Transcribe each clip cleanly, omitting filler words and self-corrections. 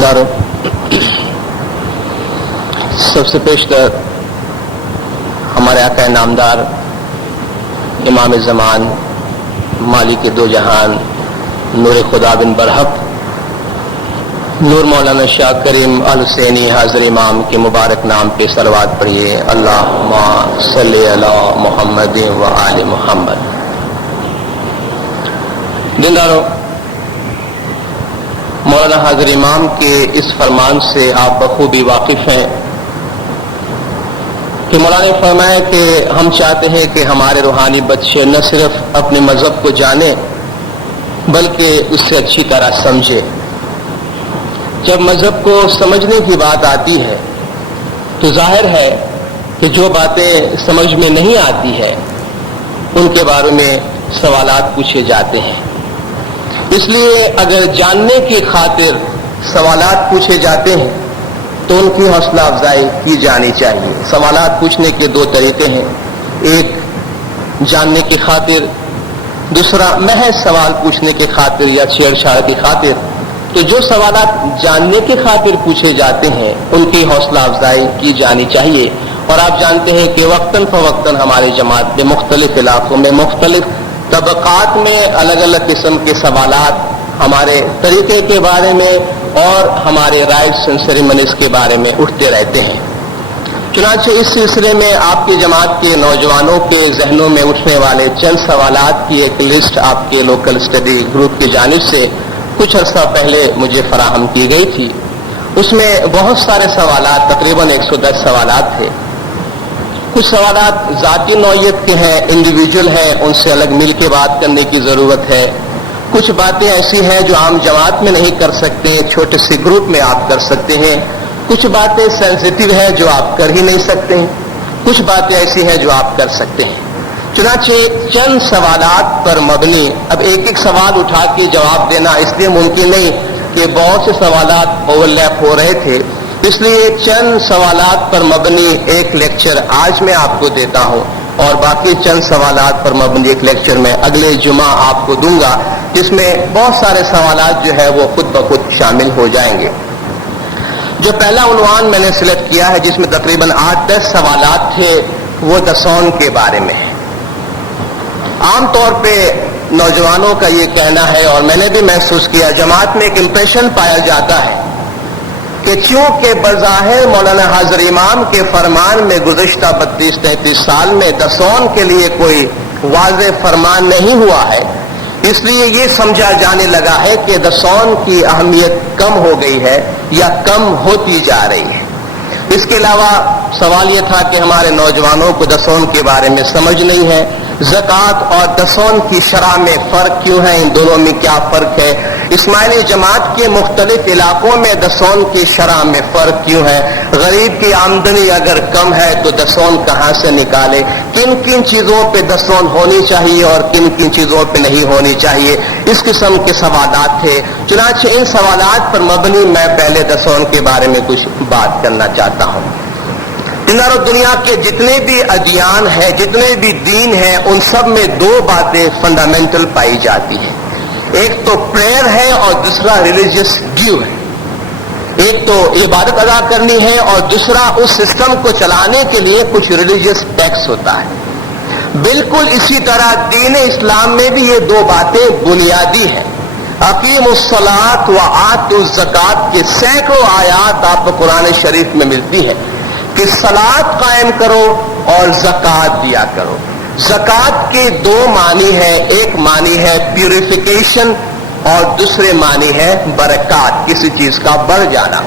دینداروں، سب سے پیشتر ہمارے آقا نامدار امام زمان مالک دو جہان نور خدا بن برحق نور مولانا شاہ کریم الحسینی حاضر امام کے مبارک نام پہ صلوات پڑھیے۔ اللہم صلی علی محمد و آل محمد۔ دینداروں، مولانا حاضر امام کے اس فرمان سے آپ بخوبی واقف ہیں کہ مولانا نے فرمایا کہ ہم چاہتے ہیں کہ ہمارے روحانی بچے نہ صرف اپنے مذہب کو جانیں بلکہ اس سے اچھی طرح سمجھے۔ جب مذہب کو سمجھنے کی بات آتی ہے تو ظاہر ہے کہ جو باتیں سمجھ میں نہیں آتی ہے ان کے بارے میں سوالات پوچھے جاتے ہیں۔ اس لیے اگر جاننے کی خاطر سوالات پوچھے جاتے ہیں تو ان کی حوصلہ افزائی کی جانی چاہیے۔ سوالات پوچھنے کے دو طریقے ہیں، ایک جاننے کی خاطر، دوسرا محض سوال پوچھنے کی خاطر یا چھیڑ چھاڑ کی خاطر۔ تو جو سوالات جاننے کی خاطر پوچھے جاتے ہیں ان کی حوصلہ افزائی کی جانی چاہیے۔ اور آپ جانتے ہیں کہ وقتاً فوقتاً ہماری جماعت میں مختلف علاقوں میں مختلف طبقات میں الگ الگ قسم کے سوالات ہمارے طریقے کے بارے میں اور ہمارے رائٹس اینڈ سیریمنیز کے بارے میں اٹھتے رہتے ہیں۔ چنانچہ اس سلسلے میں آپ کی جماعت کے نوجوانوں کے ذہنوں میں اٹھنے والے چند سوالات کی ایک لسٹ آپ کے لوکل اسٹڈی گروپ کی جانب سے کچھ عرصہ پہلے مجھے فراہم کی گئی تھی۔ اس میں بہت سارے سوالات، تقریباً 110 سوالات تھے۔ کچھ سوالات ذاتی نوعیت کے ہیں، انڈیویجول ہیں، ان سے الگ مل کے بات کرنے کی ضرورت ہے۔ کچھ باتیں ایسی ہیں جو عام جماعت میں نہیں کر سکتے، چھوٹے سے گروپ میں آپ کر سکتے ہیں۔ کچھ باتیں سینسیٹیو ہیں جو آپ کر ہی نہیں سکتے ہیں، کچھ باتیں ایسی ہیں جو آپ کر سکتے ہیں۔ چنانچہ چند سوالات پر مبنی، اب ایک ایک سوال اٹھا کے جواب دینا اس لیے ممکن نہیں کہ بہت سے سوالات اوور لیپ ہو رہے تھے، اس لیے چند سوالات پر مبنی ایک لیکچر آج میں آپ کو دیتا ہوں اور باقی چند سوالات پر مبنی ایک لیکچر میں اگلے جمعہ آپ کو دوں گا، جس میں بہت سارے سوالات جو ہے وہ خود بخود شامل ہو جائیں گے۔ جو پہلا عنوان میں نے سلیکٹ کیا ہے جس میں تقریباً 8-10 سوالات تھے وہ دسون کے بارے میں ہے۔ عام طور پہ نوجوانوں کا یہ کہنا ہے اور میں نے بھی محسوس کیا، جماعت میں ایک امپریشن پایا جاتا ہے کہ چونکہ بظاہر مولانا حاضر امام کے فرمان میں گزشتہ 32-33 سال میں دسون کے لیے کوئی واضح فرمان نہیں ہوا ہے، اس لیے یہ سمجھا جانے لگا ہے کہ دسون کی اہمیت کم ہو گئی ہے یا کم ہوتی جا رہی ہے۔ اس کے علاوہ سوال یہ تھا کہ ہمارے نوجوانوں کو دسون کے بارے میں سمجھ نہیں ہے، زکوٰۃ اور دسون کی شرح میں فرق کیوں ہے، ان دونوں میں کیا فرق ہے، اسماعیلی جماعت کے مختلف علاقوں میں دسون کی شرح میں فرق کیوں ہے، غریب کی آمدنی اگر کم ہے تو دسون کہاں سے نکالے، کن کن چیزوں پہ دسون ہونی چاہیے اور کن کن چیزوں پہ نہیں ہونی چاہیے، اس قسم کے سوالات تھے۔ چنانچہ ان سوالات پر مبنی میں پہلے دسون کے بارے میں کچھ بات کرنا چاہتا ہوں۔ دنیا کے جتنے بھی ادیان ہیں، جتنے بھی دین ہیں، ان سب میں دو باتیں فنڈامنٹل پائی جاتی ہیں، ایک تو پریئر ہے اور دوسرا ریلیجیس ڈیو ہے۔ ایک تو عبادت ادا کرنی ہے اور دوسرا اس سسٹم کو چلانے کے لیے کچھ ریلیجیس ٹیکس ہوتا ہے۔ بالکل اسی طرح دین اسلام میں بھی یہ دو باتیں بنیادی ہیں۔ اقیموا الصلاۃ وآتوا الزکوٰۃ کے سینکڑوں آیات آپ کو قرآن شریف میں ملتی ہے کہ صلاۃ قائم کرو اور زکوٰۃ دیا کرو۔ زکوٰۃ کے دو معنی ہیں، ایک معنی ہے پیوریفیکیشن اور دوسرے معنی ہے برکات، کسی چیز کا بڑھ جانا۔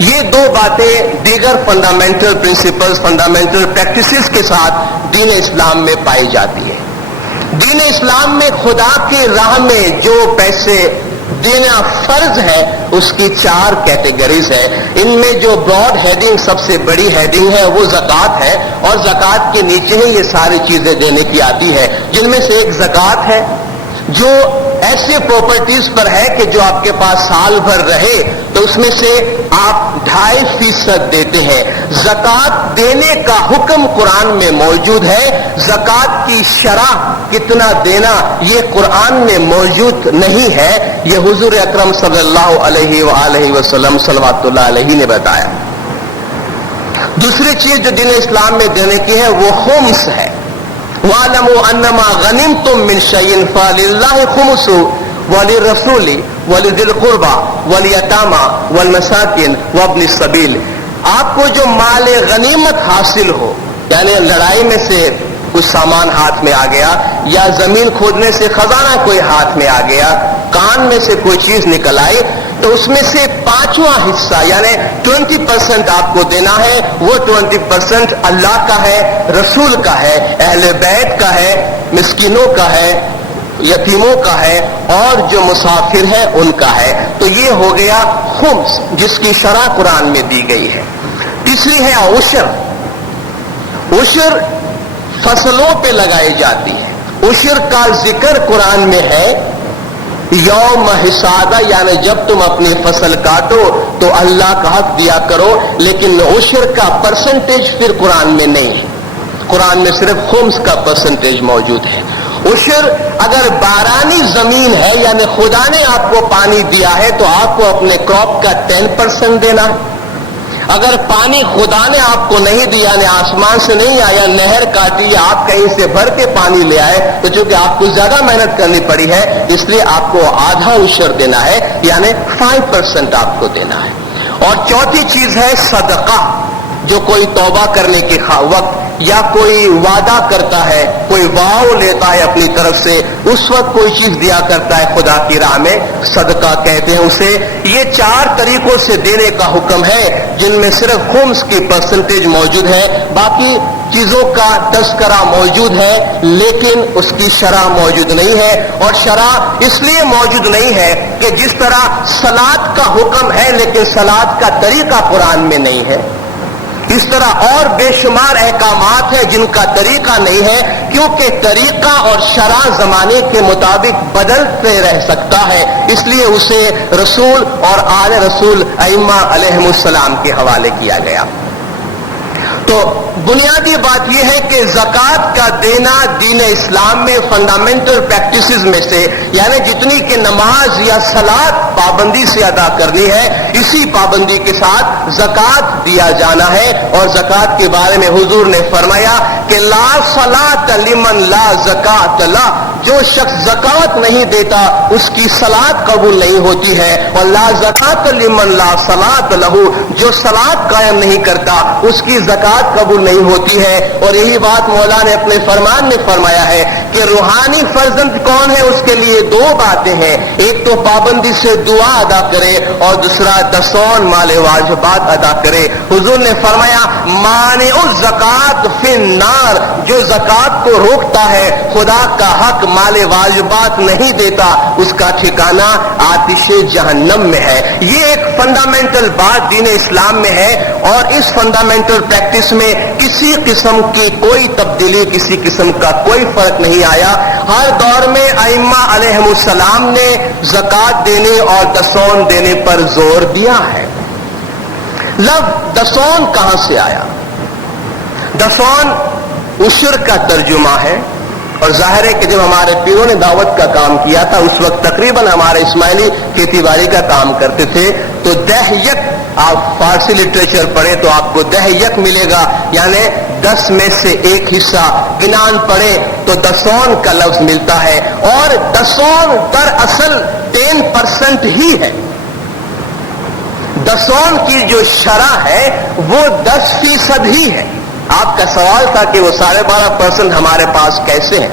یہ دو باتیں دیگر فنڈامنٹل پرنسپلز، فنڈامنٹل پریکٹسز کے ساتھ دین اسلام میں پائی جاتی ہے۔ دین اسلام میں خدا کی راہ میں جو پیسے دینا فرض ہے اس کی 4 کیٹیگریز ہے۔ ان میں جو براڈ ہیڈنگ، سب سے بڑی ہیڈنگ ہے وہ زکوٰۃ ہے، اور زکوٰۃ کے نیچے ہی یہ ساری چیزیں دینے کی آتی ہے، جن میں سے ایک زکوٰۃ ہے جو ایسے پراپرٹیز پر ہے کہ جو آپ کے پاس سال بھر رہے تو اس میں سے آپ 2.5% دیتے ہیں۔ زکوٰۃ دینے کا حکم قرآن میں موجود ہے، زکوٰۃ کی شرح کتنا دینا یہ قرآن میں موجود نہیں ہے، یہ حضور اکرم صلی اللہ علیہ وآلہ وسلم صلوات اللہ علیہ نے بتایا۔ دوسری چیز جو دین اسلام میں دینے کی ہے وہ خمس ہے۔ وَاعْلَمُوا أَنَّمَا غَنِمْتُم مِّن شَيْءٍ فَلِلَّهِ خُمُسُهُ وَلِلرَّسُولِ وَلِذِي الْقُرْبَى وَالْيَتَامَى وَالْمَسَاكِينِ وَابْنِ السَّبِيلِ، آپ کو جو مال غنیمت حاصل ہو، یعنی لڑائی میں سے کچھ سامان ہاتھ میں آ گیا، یا زمین کھودنے سے خزانہ کوئی ہاتھ میں آ گیا، کان میں سے کوئی چیز نکل آئی، تو اس میں سے 5واں حصہ یعنی 20% آپ کو دینا ہے۔ وہ 20% اللہ کا ہے، رسول کا ہے، اہل بیت کا ہے، مسکینوں کا ہے، یتیموں کا ہے، اور جو مسافر ہے ان کا ہے۔ تو یہ ہو گیا خمس، جس کی شرح قرآن میں دی گئی ہے۔ تیسری ہے عشر۔ عشر فصلوں پہ لگائی جاتی ہے۔ عشر کا ذکر قرآن میں ہے یوم حصادہ، یعنی جب تم اپنی فصل کاٹو تو اللہ کا حق دیا کرو، لیکن عشر کا پرسنٹیج پھر قرآن میں نہیں ہے۔ قرآن میں صرف خمس کا پرسنٹیج موجود ہے۔ عشر اگر بارانی زمین ہے، یعنی خدا نے آپ کو پانی دیا ہے، تو آپ کو اپنے کراپ کا 10% دینا ہے۔ اگر پانی خدا نے آپ کو نہیں دیا، یعنی آسمان سے نہیں آیا، نہر کاٹی یا آپ کہیں سے بھر کے پانی لے آئے، تو چونکہ آپ کو زیادہ محنت کرنی پڑی ہے، اس لیے آپ کو آدھا عشر دینا ہے، یعنی 5% آپ کو دینا ہے۔ اور چوتھی چیز ہے صدقہ، جو کوئی توبہ کرنے کے وقت یا کوئی وعدہ کرتا ہے، کوئی واو لیتا ہے اپنی طرف سے، اس وقت کوئی چیز دیا کرتا ہے خدا کی راہ میں، صدقہ کہتے ہیں اسے۔ یہ 4 طریقوں سے دینے کا حکم ہے، جن میں صرف خمس کی پرسنٹیج موجود ہے، باقی چیزوں کا تذکرہ موجود ہے لیکن اس کی شرح موجود نہیں ہے۔ اور شرح اس لیے موجود نہیں ہے کہ جس طرح صلاۃ کا حکم ہے لیکن صلاۃ کا طریقہ قرآن میں نہیں ہے، اس طرح اور بے شمار احکامات ہیں جن کا طریقہ نہیں ہے، کیونکہ طریقہ اور شرع زمانے کے مطابق بدلتے رہ سکتا ہے، اس لیے اسے رسول اور آل رسول ائمہ علیہم السلام کے حوالے کیا گیا۔ تو بنیادی بات یہ ہے کہ زکوٰۃ کا دینا دین اسلام میں فنڈامنٹل پریکٹسز میں سے، یعنی جتنی کہ نماز یا صلاۃ پابندی سے ادا کرنی ہے، اسی پابندی کے ساتھ زکوٰۃ دیا جانا ہے۔ اور زکوٰۃ کے بارے میں حضور نے فرمایا کہ لا صلاۃ لمن لا زکوٰۃ لہ، جو شخص زکوٰۃ نہیں دیتا اس کی صلاۃ قبول نہیں ہوتی ہے، اور لا زکوٰۃ لمن لا صلاۃ لہ، جو صلاۃ قائم نہیں کرتا اس کی زکوٰۃ قبول نہیں ہوتی ہے۔ اور یہی بات مولا نے اپنے فرمان میں فرمایا ہے کہ روحانی فرزند کون ہے، اس کے لیے 2 باتیں ہیں، ایک تو پابندی سے دعا ادا کرے اور دوسرا دسون مال واجبات ادا کرے۔ حضور نے فرمایا مانع الزکوٰۃ فی النار، جو زکوٰۃ کو روکتا ہے، خدا کا حق مال واجبات نہیں دیتا، اس کا ٹھکانہ آتش جہنم میں ہے۔ یہ ایک فنڈامنٹل بات دین اسلام میں ہے، اور اس فنڈامنٹل پریکٹس میں کسی قسم کی کوئی تبدیلی، کسی قسم کا کوئی فرق نہیں آیا۔ ہر دور میں ائمہ علیہم السلام نے زکوٰۃ دینے اور دسون دینے پر زور دیا ہے۔ لفظ دسون کہاں سے آیا؟ دسون عشر کا ترجمہ ہے، اور ظاہر ہے کہ جب ہمارے پیروں نے دعوت کا کام کیا تھا اس وقت تقریباً ہمارے اسماعیلی کھیتی باڑی کا کام کرتے تھے، تو دہیک، آپ فارسی لٹریچر پڑھیں تو آپ کو دہیک ملے گا، یعنی 10 میں سے 1 حصہ۔ گنان پڑھے تو دسون کا لفظ ملتا ہے، اور دسون دراصل 10% ہی ہے۔ دسون کی جو شرح ہے وہ 10% ہی ہے۔ آپ کا سوال تھا کہ وہ 12.5% ہمارے پاس کیسے ہیں؟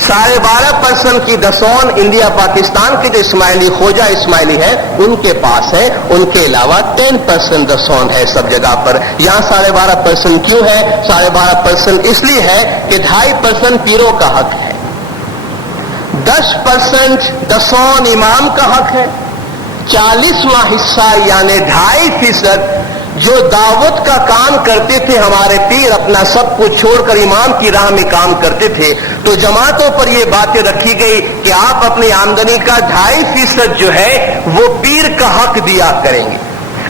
12.5% کی دسون انڈیا پاکستان کے جو اسماعیلی خوجہ اسماعیلی ہے ان کے پاس ہے، ان کے علاوہ 10% دسون ہے سب جگہ پر۔ یہاں 12.5% کیوں ہے؟ 12.5% اس لیے ہے کہ 2.5% پیروں کا حق ہے، 10% دسون امام کا حق ہے، 40واں حصہ یعنی 2.5% جو دعوت کا کام کرتے تھے ہمارے پیر، اپنا سب کچھ چھوڑ کر امام کی راہ میں کام کرتے تھے، تو جماعتوں پر یہ باتیں رکھی گئی کہ آپ اپنی آمدنی کا 2.5% جو ہے وہ پیر کا حق دیا کریں گے۔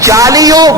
40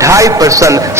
2.5%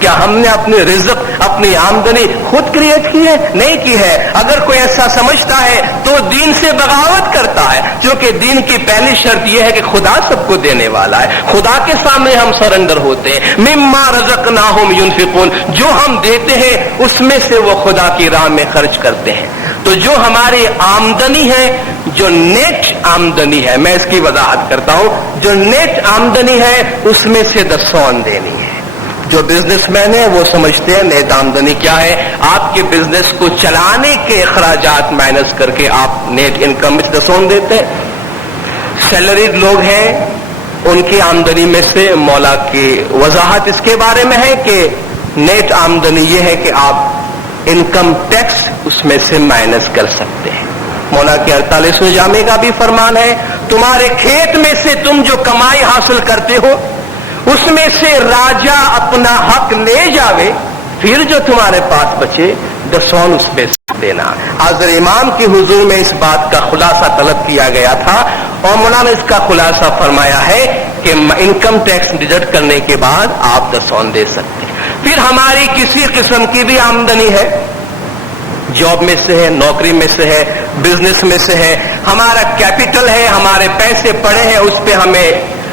کیا ہم نے اپنی رزق، اپنی آمدنی خود کریٹ کی ہے؟ نہیں کی ہے۔ اگر کوئی ایسا سمجھتا ہے تو دین سے بغاوت کرتا ہے، کیونکہ دین کی پہلی شرط یہ ہے کہ خدا سب کو دینے والا ہے، خدا کے سامنے ہم سرنڈر ہوتے ہیں۔ مما رزقناہم ينفقون، جو ہم دیتے ہیں اس میں سے وہ خدا کی راہ میں خرچ کرتے ہیں۔ تو جو ہماری آمدنی ہے، جو نیٹ آمدنی ہے، میں اس کی وضاحت کرتا ہوں، جو نیٹ آمدنی ہے اس میں سے 10 دینی ہے۔ جو بزنس مین ہے وہ سمجھتے ہیں نیٹ آمدنی کیا ہے، آپ کے بزنس کو چلانے کے اخراجات مائنس کر کے آپ نیٹ انکم میں 10 دیتے ہیں۔ سیلریڈ لوگ ہیں، ان کی آمدنی میں سے مولا کی وضاحت اس کے بارے میں ہے کہ نیٹ آمدنی یہ ہے کہ آپ انکم ٹیکس اس میں سے مائنس کر سکتے ہیں۔ مولا کے 48ویں جامع کا بھی فرمان ہے، تمہارے کھیت میں سے تم جو کمائی حاصل کرتے ہو اس میں سے راجا اپنا حق لے جاوے، پھر جو تمہارے پاس بچے 10 اس میں سے دینا۔ حاضر امام کی حضور میں اس بات کا خلاصہ طلب کیا گیا تھا اور مولانا نے اس کا خلاصہ فرمایا ہے کہ انکم ٹیکس ڈیڈکٹ کرنے کے بعد آپ 10 دے سکتے ہیں۔ پھر ہماری کسی قسم کی بھی آمدنی ہے، جاب میں سے ہے، نوکری میں سے ہے، بزنس میں سے ہے، ہمارا کیپٹل ہے، ہمارے پیسے پڑے ہیں، اس پہ ہمیں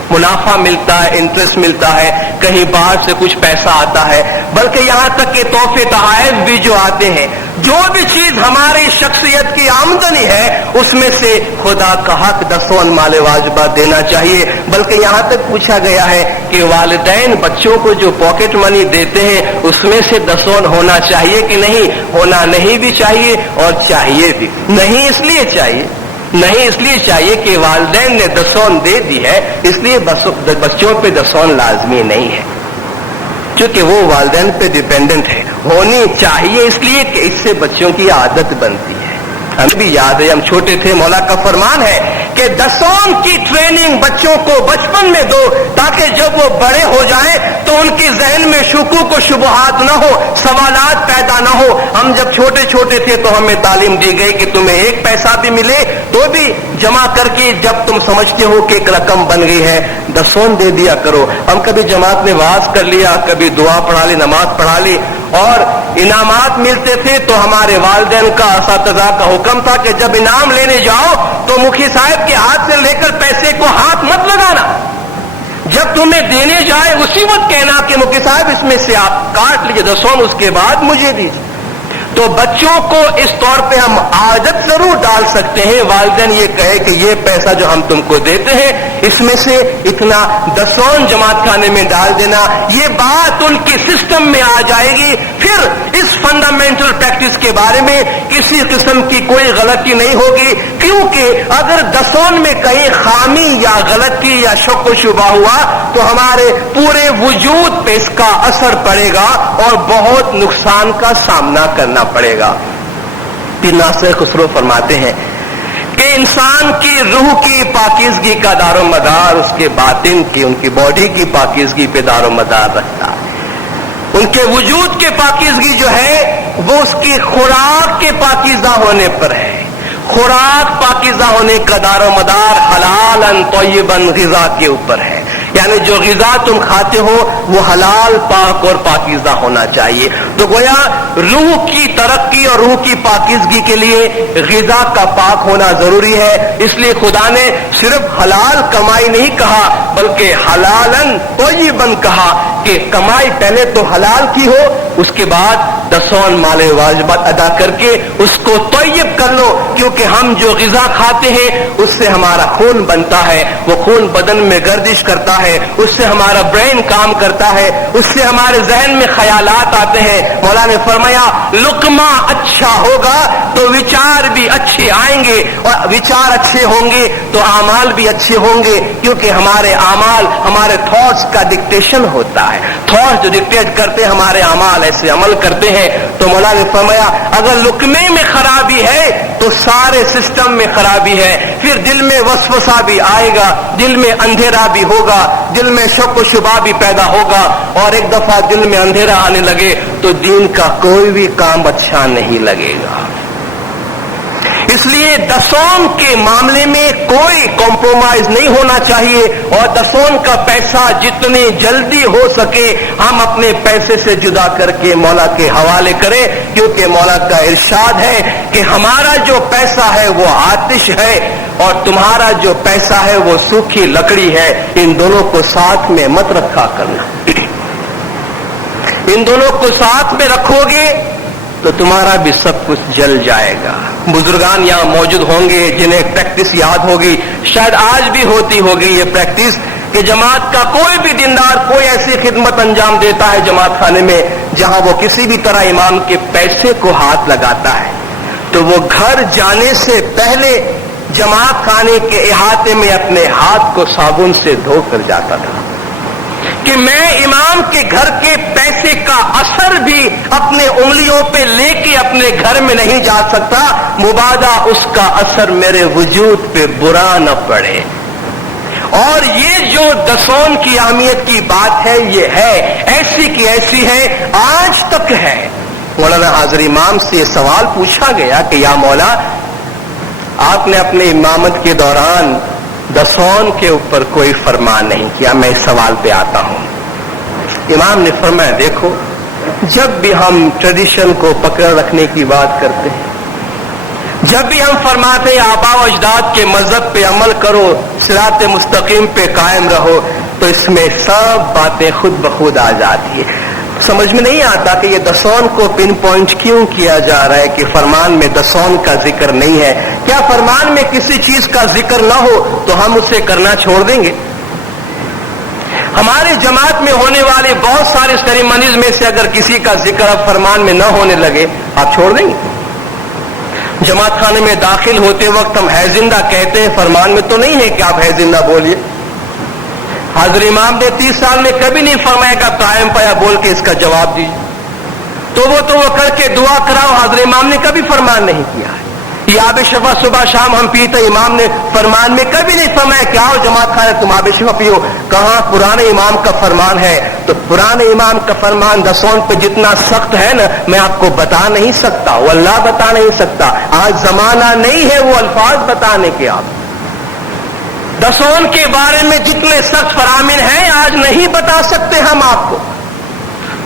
منافع ملتا ہے، انٹرسٹ ملتا ہے، کہیں باہر سے کچھ پیسہ آتا ہے، بلکہ یہاں تک کہ تحفے تحائف بھی جو آتے ہیں، جو بھی چیز ہماری شخصیت کی آمدنی ہے اس میں سے خدا کا حق 10 مال واجبہ دینا چاہیے۔ بلکہ یہاں تک پوچھا گیا ہے کہ والدین بچوں کو جو پاکٹ منی دیتے ہیں اس میں سے 10 ہونا چاہیے کہ نہیں؟ ہونا نہیں بھی چاہیے اور چاہیے بھی۔ نہیں اس لیے چاہیے، نہیں اس لیے چاہیے کہ والدین نے 10 دے دی ہے، اس لیے بچوں پہ 10 لازمی نہیں ہے، کیونکہ وہ والدین پہ ڈیپینڈنٹ ہے۔ ہونی چاہیے اس لیے کہ اس سے بچوں کی عادت بنتی ہے۔ ہمیں بھی یاد ہے، ہم چھوٹے تھے، مولا کا فرمان ہے کہ 10 کی ٹریننگ بچوں کو بچپن میں دو تاکہ جب وہ بڑے ہو جائیں تو ان کی ذہن میں شکوک و شبہات نہ ہو، سوالات پیدا نہ ہو۔ ہم جب چھوٹے چھوٹے تھے تو ہمیں تعلیم دی گئی کہ تمہیں 1 پیسہ بھی ملے تو بھی جمع کر کے جب تم سمجھتے ہو کہ ایک رقم بن گئی ہے 10 دے دیا کرو۔ ہم کبھی جماعت میں واعظ کر لیا، کبھی دعا پڑھا لی، نماز پڑھا لی، اور انعامات ملتے تھے تو ہمارے والدین کا، اساتذہ کا حکم تھا کہ جب انعام لینے جاؤ تو مکھی صاحب کے ہاتھ سے لے کر پیسے کو ہاتھ مت لگانا، جب تمہیں دینے جائے اسی وقت کہنا کہ مکھی صاحب اس میں سے آپ کاٹ لیجیے 10 اس کے بعد مجھے دیجیے۔ تو بچوں کو اس طور پہ ہم عادت ضرور ڈال سکتے ہیں، والدین یہ کہے کہ یہ پیسہ جو ہم تم کو دیتے ہیں اس میں سے اتنا 10 جماعت خانے میں ڈال دینا، یہ بات ان کے سسٹم میں آ جائے گی۔ پھر اس فنڈامنٹل پریکٹس کے بارے میں کسی قسم کی کوئی غلطی نہیں ہوگی، کیونکہ اگر 10 میں کہیں خامی یا غلطی یا شک و شبہ ہوا تو ہمارے پورے وجود پہ اس کا اثر پڑے گا اور بہت نقصان کا سامنا کرنا پڑے گا۔ پھر ناصر خسرو فرماتے ہیں کہ انسان کی روح کی پاکیزگی کا دار و مدار اس کے باطن کی، ان کی باڈی کی پاکیزگی پہ دار و مدار رکھتا ہے۔ ان کے وجود کے پاکیزگی جو ہے وہ اس کی خوراک کے پاکیزہ ہونے پر ہے۔ خوراک پاکیزہ ہونے کا دار و مدار حلالن طیبن غذا کے اوپر ہے، یعنی جو غذا تم کھاتے ہو وہ حلال، پاک اور پاکیزہ ہونا چاہیے۔ تو گویا روح کی ترقی اور روح کی پاکیزگی کے لیے غذا کا پاک ہونا ضروری ہے۔ اس لیے خدا نے صرف حلال کمائی نہیں کہا بلکہ حلالن طیبن کہا کہ کمائی پہلے تو حلال کی ہو، اس کے بعد 10 مال واجبات ادا کر کے اس کو طیب کر لو، کیونکہ ہم جو غذا کھاتے ہیں اس سے ہمارا خون بنتا ہے، وہ خون بدن میں گردش کرتا ہے، اس سے ہمارا برین کام کرتا ہے، اس سے ہمارے ذہن میں خیالات آتے ہیں۔ مولانا نے فرمایا لقمہ اچھا ہوگا تو وچار بھی اچھے آئیں گے، اور وچار اچھے ہوں گے تو اعمال بھی اچھے ہوں گے، کیونکہ ہمارے اعمال ہمارے تھاٹس کا ڈکٹیشن ہوتا ہے۔ تھاٹس جو ڈکٹیٹ کرتے ہیں ہمارے اعمال ایسے عمل کرتے ہیں۔ تو مولانا نے فرمایا اگر لقمے میں خرابی ہے تو سارے سسٹم میں خرابی ہے، پھر دل میں وسوسہ بھی آئے گا، دل میں اندھیرا بھی ہوگا، دل میں شک و شبہ بھی پیدا ہوگا، اور ایک دفعہ دل میں اندھیرا آنے لگے تو دین کا کوئی بھی کام اچھا نہیں لگے گا۔ اس لیے دسوم کے معاملے میں کوئی کمپرومائز نہیں ہونا چاہیے، اور دسوم کا پیسہ جتنی جلدی ہو سکے ہم اپنے پیسے سے جدا کر کے مولا کے حوالے کریں، کیونکہ مولا کا ارشاد ہے کہ ہمارا جو پیسہ ہے وہ آتش ہے اور تمہارا جو پیسہ ہے وہ سوکھی لکڑی ہے، ان دونوں کو ساتھ میں مت رکھا کرنا۔ ان دونوں کو ساتھ میں رکھو گے تو تمہارا بھی سب کچھ جل جائے گا۔ بزرگان یہاں موجود ہوں گے جنہیں پریکٹس یاد ہوگی، شاید آج بھی ہوتی ہوگی یہ پریکٹس، کہ جماعت کا کوئی بھی دیندار کوئی ایسی خدمت انجام دیتا ہے جماعت خانے میں جہاں وہ کسی بھی طرح امام کے پیسے کو ہاتھ لگاتا ہے تو وہ گھر جانے سے پہلے جماعت خانے کے احاطے میں اپنے ہاتھ کو صابن سے دھو کر جاتا تھا کہ میں امام کے گھر کے پیسے کا اثر بھی اپنے انگلیوں پہ لے کے اپنے گھر میں نہیں جا سکتا، مبادا اس کا اثر میرے وجود پہ برا نہ پڑے۔ اور یہ جو دسوم کی اہمیت کی بات ہے یہ ہے ایسی کی ایسی ہے، آج تک ہے۔ مولانا حاضر امام سے یہ سوال پوچھا گیا کہ یا مولا، آپ نے اپنے امامت کے دوران دسوم کے اوپر کوئی فرمان نہیں کیا، میں اس سوال پہ آتا ہوں۔ امام نے فرمایا دیکھو، جب بھی ہم ٹریڈیشن کو پکڑ رکھنے کی بات کرتے ہیں، جب بھی ہم فرماتے ہیں آباء و اجداد کے مذہب پہ عمل کرو، صراط مستقیم پہ قائم رہو، تو اس میں سب باتیں خود بخود آ جاتی ہے۔ سمجھ میں نہیں آتا کہ یہ دسوم کو پن پوائنٹ کیوں کیا جا رہا ہے کہ فرمان میں دسوم کا ذکر نہیں ہے۔ کیا فرمان میں کسی چیز کا ذکر نہ ہو تو ہم اسے کرنا چھوڑ دیں گے؟ ہمارے جماعت میں ہونے والے بہت سارے سیریمنیز میں سے اگر کسی کا ذکر اب فرمان میں نہ ہونے لگے، آپ چھوڑ دیں گے؟ جماعت خانے میں داخل ہوتے وقت ہم ہے زندہ کہتے ہیں، فرمان میں تو نہیں ہے کہ آپ ہے زندہ بولیے۔ حاضر امام نے 30 سال میں کبھی نہیں فرمایا کہ قائم پایا بول کے اس کا جواب دیجیے، تو وہ کر کے دعا کراؤ، حاضر امام نے کبھی فرمان نہیں کیا ہے۔ یہ آب شفا صبح شام ہم پیتے، امام نے فرمان میں کبھی نہیں فرمایا کہ آؤ جماعت خانے تم آب شفا پیو۔ کہاں پرانے امام کا فرمان ہے؟ تو پرانے امام کا فرمان دسوم پہ جتنا سخت ہے نا، میں آپ کو بتا نہیں سکتا، وہ اللہ بتا نہیں سکتا، آج زمانہ نہیں ہے وہ الفاظ بتانے کے۔ آپ دسوم کے بارے میں جتنے سخت فرامین ہیں آج نہیں بتا سکتے ہم آپ کو۔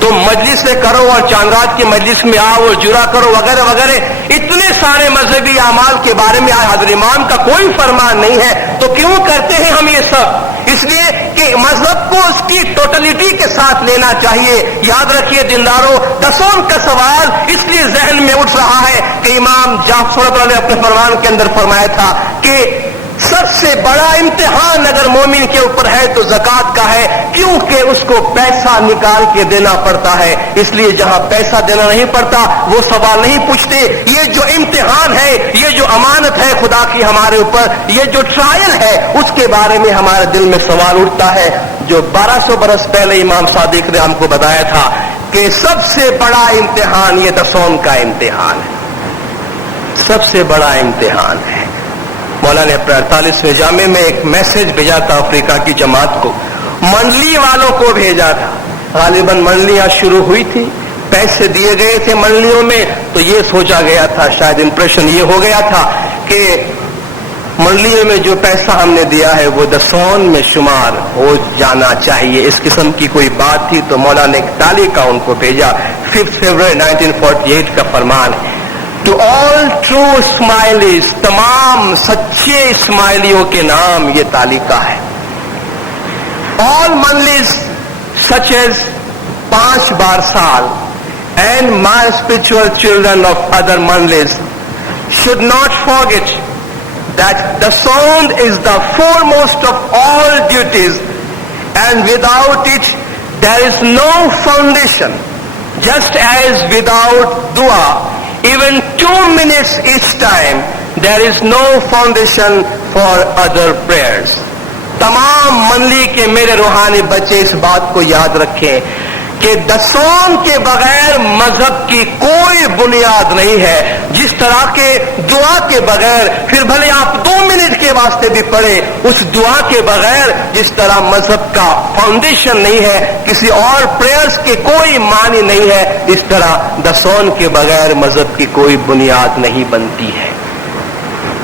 تو مجلس سے کرو اور چاندراج کی مجلس میں آؤ اور جرا کرو وغیرہ وغیرہ، اتنے سارے مذہبی اعمال کے بارے میں حضرت امام کا کوئی فرمان نہیں ہے، تو کیوں کرتے ہیں ہم یہ سب؟ اس لیے کہ مذہب کو اس کی ٹوٹلٹی کے ساتھ لینا چاہیے۔ یاد رکھیے دینداروں، دسوم کا سوال اس لیے ذہن میں اٹھ رہا ہے کہ امام جعفر نے اپنے فرمان کے اندر فرمایا تھا کہ سب سے بڑا امتحان اگر مومن کے اوپر ہے تو زکوٰۃ کا ہے، کیونکہ اس کو پیسہ نکال کے دینا پڑتا ہے۔ اس لیے جہاں پیسہ دینا نہیں پڑتا وہ سوال نہیں پوچھتے۔ یہ جو امتحان ہے، یہ جو امانت ہے خدا کی ہمارے اوپر، یہ جو ٹرائل ہے، اس کے بارے میں ہمارے دل میں سوال اٹھتا ہے، جو 1200 برس پہلے امام صادق نے ہم کو بتایا تھا کہ سب سے بڑا امتحان یہ دسوم کا امتحان ہے، سب سے بڑا امتحان ہے۔ مولا نے اپنے 48ویں جامع میں ایک میسج بھیجا تھا افریقہ کی جماعت کو، منڈلی والوں کو بھیجا تھا۔ غالباً منڈلیاں شروع ہوئی تھی، پیسے دیے گئے تھے منڈلیوں میں، تو یہ سوچا گیا تھا، شاید امپریشن یہ ہو گیا تھا کہ منڈلیوں میں جو پیسہ ہم نے دیا ہے وہ دسوم میں شمار ہو جانا چاہیے، اس قسم کی کوئی بات تھی۔ تو مولا نے ایک تالیکہ ان کو بھیجا، 5 فروری 1948 کا فرمان ہے، To all true Ismailis، تمام سچے اسماعیلیوں کے نام یہ تالیکہ ہے۔ All Manlis such as 5 بار سال and my spiritual children of other Manlis should not forget that Dasound is the foremost of all duties, and without it there is no foundation, just as without dua even 2 minutes each time there is no foundation for other prayers۔ تمام منلی کے میرے روحانی بچے اس بات کو یاد رکھیں کہ دسوم کے بغیر مذہب کی کوئی بنیاد نہیں ہے۔ جس طرح کے دعا کے بغیر، پھر بھلے آپ 2 منٹ کے واسطے بھی پڑھے، اس دعا کے بغیر جس طرح مذہب کا فاؤنڈیشن نہیں ہے، کسی اور پریئرز کے کوئی معنی نہیں ہے، اس طرح دسوم کے بغیر مذہب کی کوئی بنیاد نہیں بنتی ہے۔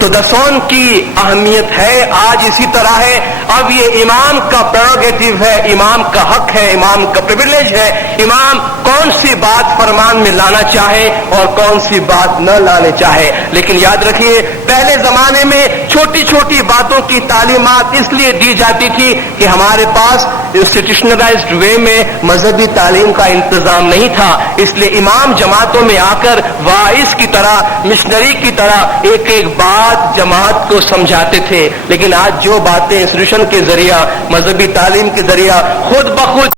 تو دسون کی اہمیت ہے، آج اسی طرح ہے۔ اب یہ امام کا پریروگیٹو ہے، امام کا حق ہے، امام کا پریویلیج ہے، امام کون سی بات فرمان میں لانا چاہے اور کون سی بات نہ لانے چاہے۔ لیکن یاد رکھیے پہلے زمانے میں چھوٹی چھوٹی باتوں کی تعلیمات اس لیے دی جاتی تھی کہ ہمارے پاس انسٹیٹیوشنلائزڈ وے میں مذہبی تعلیم کا انتظام نہیں تھا، اس لیے امام جماعتوں میں آ کر واعظ کی طرح، مشنری کی طرح ایک ایک بات جماعت کو سمجھاتے تھے۔ لیکن آج جو باتیں انسٹیٹیوشن کے ذریعہ، مذہبی تعلیم کے ذریعہ خود بخود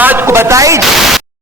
سماج کو بتائی